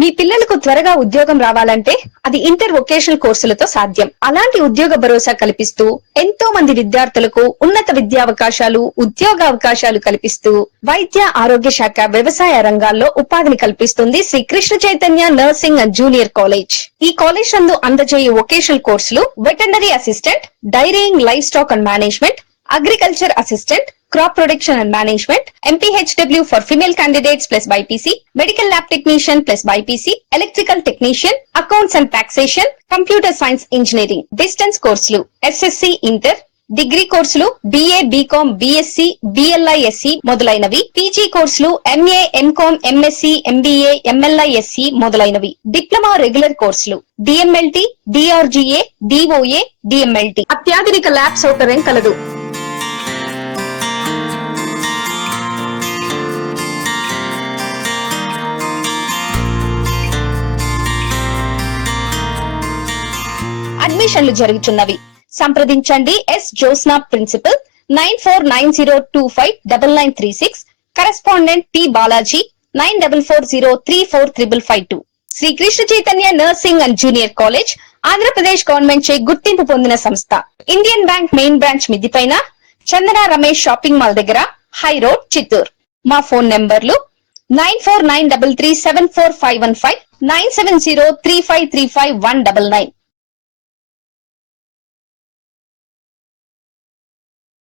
మీ పిల్లలకు త్వరగా ఉద్యోగం రావాలంటే అది ఇంటర్ వొకేషనల్ కోర్సులతో సాధ్యం. అలాంటి ఉద్యోగ భరోసా కల్పిస్తూ ఎంతో మంది విద్యార్థులకు ఉన్నత విద్యావకాశాలు, ఉద్యోగావకాశాలు కల్పిస్తూ వైద్య ఆరోగ్య శాఖ, వ్యవసాయ రంగాల్లో ఉపాధిని కల్పిస్తుంది Shri Krishna Chaitanya nursing and junior college. ఈ కాలేజ్ నందు అందజేయు వొకేషనల్ కోర్సులు veterinary assistant, dairying, livestock and management, agriculture assistant, crop production and management, MPHW for female candidates plus BPC, medical lab technician plus BPC, electrical technician, accounts and taxation, computer science engineering, distance కోర్సులు, SSC inter, degree కోర్సులు, BA, BCom, BSc, BLISC మొదలైనవి, PG కోర్సులు, MA, MCom, MSc, MBA, MLISC మొదలైనవి, diploma regular కోర్సులు, DMLT, DRGA, DOA, DMLT. అత్యాధునిక lab సౌకర్యం కలదు. అడ్మిషన్లు జరుగుతున్నవి. సంప్రదించండి S Josna principal 9490259936, correspondent T Balaji 9440345552. Sri Krishna Chaitanya nursing and junior college Andhra Pradesh government చే గుర్తింపు పొందిన సంస్థ. ఇండియన్ బ్యాంక్ మెయిన్ బ్రాంచ్ మిద్దిపైన, చందన రమేష్ షాపింగ్ మాల్ దగ్గర, హై రోడ్, చిత్తూరు. మా ఫోన్ నెంబర్లు 9493374515, 9703535199.